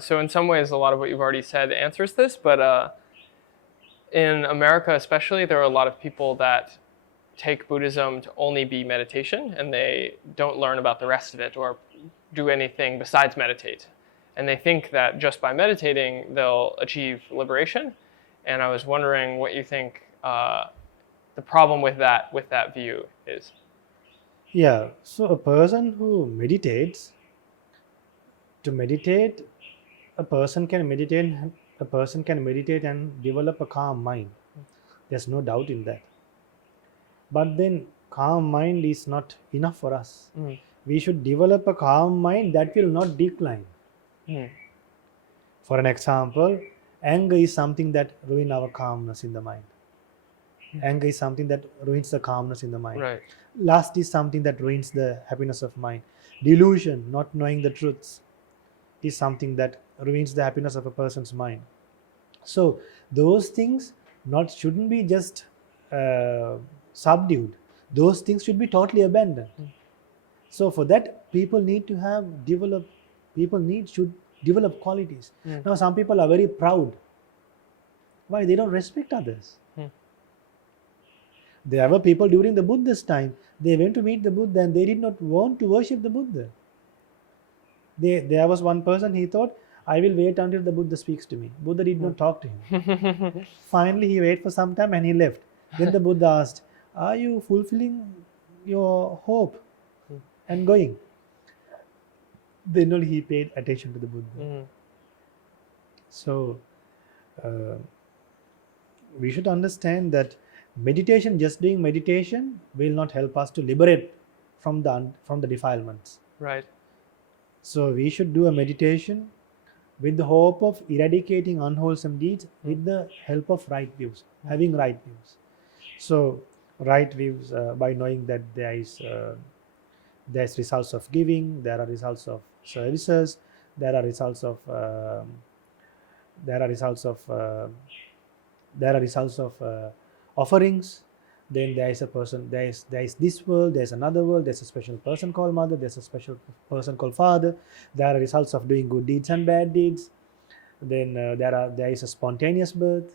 So in some ways, a lot of what you've already said answers this, but in America especially, there are a lot of people that take Buddhism to only be meditation, and they don't learn about the rest of it or do anything besides meditate. And they think that just by meditating, they'll achieve liberation. And I was wondering what you think the problem with that view is. Yeah, so a person who meditates, to meditate, a person can meditate and develop a calm mind. There's no doubt in that. But then calm mind is not enough for us. Mm. We should develop a calm mind that will not decline. Mm. For an example, anger is something that ruins our calmness in the mind. Anger is something that ruins the calmness in the mind. Right. Lust is something that ruins the happiness of mind. Delusion, not knowing the truths, is something that ruins the happiness of a person's mind. So those things not shouldn't be just subdued. Those things should be totally abandoned. So for that, people should develop qualities. Now some people are very proud. Why? They don't respect others. There were people during the Buddha's time, they went to meet the Buddha and they did not want to worship the Buddha. There was one person, he thought, I will wait until the Buddha speaks to me. Buddha did not talk to him. Finally, he waited for some time and he left. Then the Buddha asked, are you fulfilling your hope and going? Then only he paid attention to the Buddha. So, we should understand that meditation, just doing meditation, will not help us to liberate from the defilements. Right. So we should do a meditation with the hope of eradicating unwholesome deeds with the help of right views, having right views. So right views, by knowing that there's results of giving, there are results of services, there are results of there are results of offerings. Then there is a person, there is this world, there's another world, there's a special person called mother, there's a special person called father. There are results of doing good deeds and bad deeds. Then there is a spontaneous birth,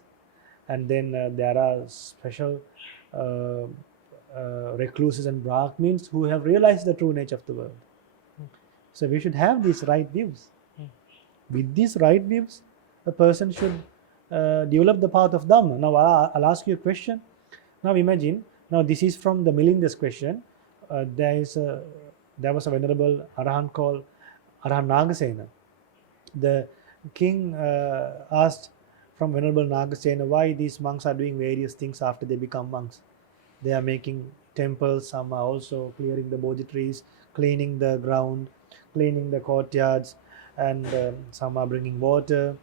and then there are special uh, recluses and brahmins who have realized the true nature of the world. So we should have these right views. With these right views, a person should develop the path of Dhamma. Now I'll ask you a question. Now imagine, now this is from the Milinda's question. There was a venerable Arahant called Arahant Nagasena. The king asked from Venerable Nagasena why these monks are doing various things after they become monks. They are making temples, some are also clearing the Bodhi trees, cleaning the ground, cleaning the courtyards, and some are bringing water,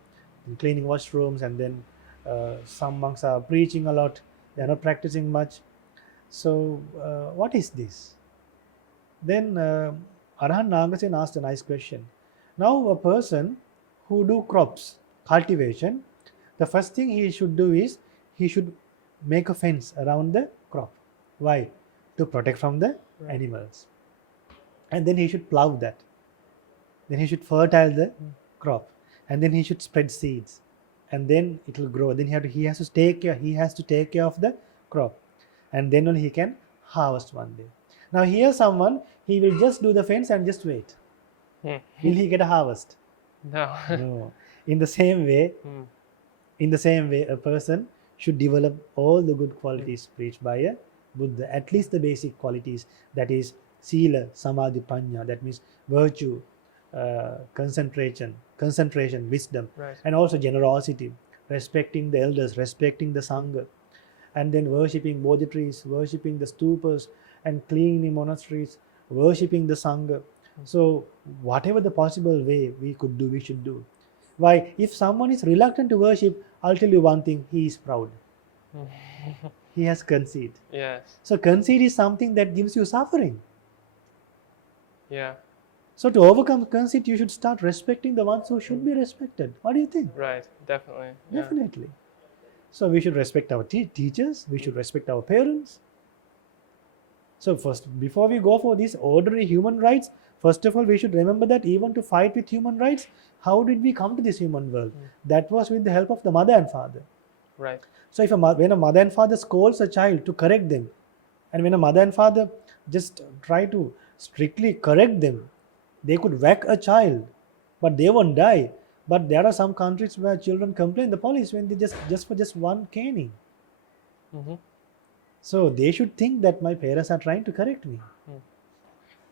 and cleaning washrooms, and then some monks are preaching a lot, they are not practicing much. So, what is this? Then Arahant Nagasena asked a nice question. Now, a person who do crops, cultivation, the first thing he should do is he should make a fence around the crop. Why? To protect from the animals. And then he should plow that. Then he should fertile the crop, and then he should spread seeds, and then it will grow. Then he has to take care of the crop, and then only he can harvest one day. Now here someone, he will just do the fence and just wait. Will he get a harvest? No. No. In the same way, a person should develop all the good qualities preached by a Buddha, at least the basic qualities, that is sila, samadhi, panya, that means virtue, concentration, wisdom, Right. and also generosity, respecting the elders, respecting the sangha, and then worshipping Bodhi trees, worshipping the stupas, and cleaning monasteries, worshipping the sangha. So whatever the possible way we could do, we should do. Why? If someone is reluctant to worship, I'll tell you one thing: he is proud. He has conceit. Yes. So conceit is something that gives you suffering. Yeah. So to overcome conceit, you should start respecting the ones who should be respected. What do you think? Right. Definitely. Yeah. Definitely. So we should respect our teachers. We should respect our parents. So first, before we go for these ordinary human rights, First of all, we should remember that even to fight with human rights, how did we come to this human world? That was with the help of the mother and father. Right. So if when a mother and father scolds a child to correct them, and when a mother and father just try to strictly correct them, they could whack a child, but they won't die. But there are some countries where children complain the police when they just for just one caning. Hmm. So they should think that my parents are trying to correct me.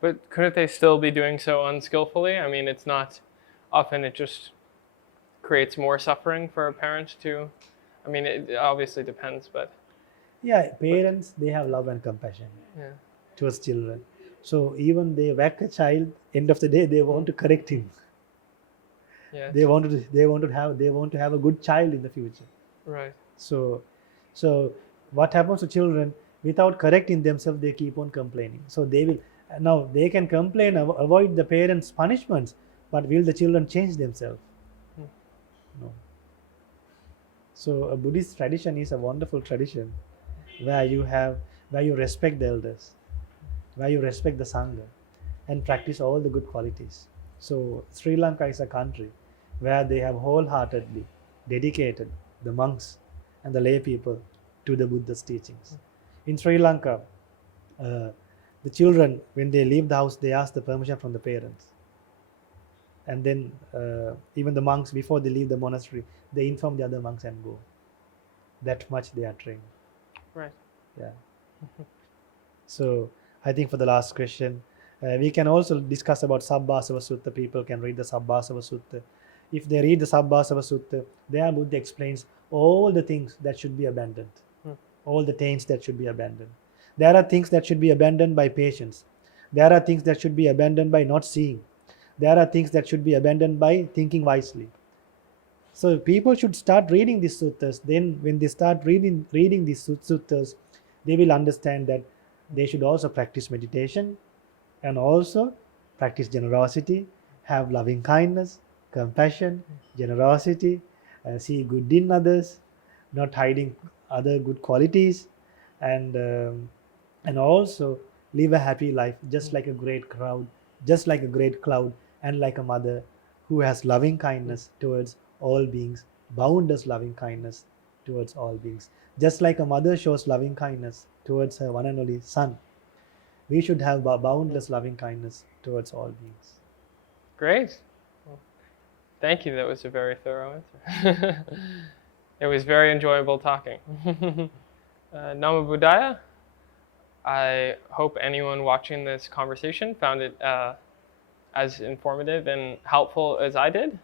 But couldn't they still be doing so unskillfully? I mean, it's not often, it just creates more suffering for a parent to, I mean, it obviously depends, but Yeah, parents, they have love and compassion yeah. towards children. So even they whack a child, end of the day they want to correct him. Yes. They want to have a good child in the future. Right. So what happens to children, without correcting themselves, they keep on complaining. So now they can complain, avoid the parents' punishments, but will the children change themselves? No. So a Buddhist tradition is a wonderful tradition where you respect the elders, where you respect the Sangha, and practice all the good qualities. So Sri Lanka is a country where they have wholeheartedly dedicated the monks and the lay people to the Buddha's teachings. In Sri Lanka, uh, the children, when they leave the house, they ask the permission from the parents. And then even the monks, before they leave the monastery, they inform the other monks and go. That much they are trained. Right. Yeah. So I think for the last question, we can also discuss about Sabbasava Sutta. People can read the Sabbasava Sutta. If they read the Sabbasava Sutta, there Buddha explains all the things that should be abandoned, all the taints that should be abandoned. There are things that should be abandoned by patience. There are things that should be abandoned by not seeing. There are things that should be abandoned by thinking wisely. So people should start reading these suttas. Then when they start reading these suttas, they will understand that they should also practice meditation and also practice generosity, have loving kindness, compassion, generosity, see good in others, not hiding other good qualities, and also live a happy life, just like a great crowd, just like a great cloud, and like a mother who has loving kindness towards all beings, boundless loving kindness towards all beings. Just like a mother shows loving kindness towards her one and only son, we should have boundless loving kindness towards all beings. Great. Well, thank you. That was a very thorough answer. It was very enjoyable talking. Namo Buddhaya. I hope anyone watching this conversation found it as informative and helpful as I did.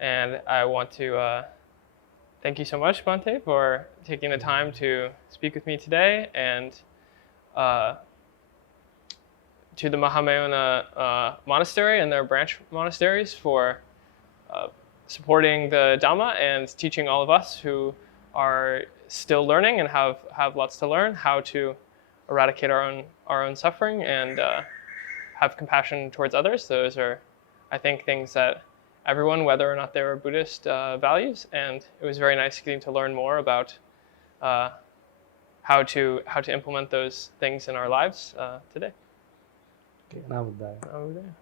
And I want to thank you so much, Bhante, for taking the time to speak with me today, and to the Mahayana Monastery and their branch monasteries for supporting the Dhamma and teaching all of us who are still learning and have lots to learn how to eradicate our own suffering and have compassion towards others. Those are, I think, things that everyone, whether or not they were Buddhist, values. And it was very nice getting to learn more about how to implement those things in our lives today. Okay, Namo Buddhaya. Over there.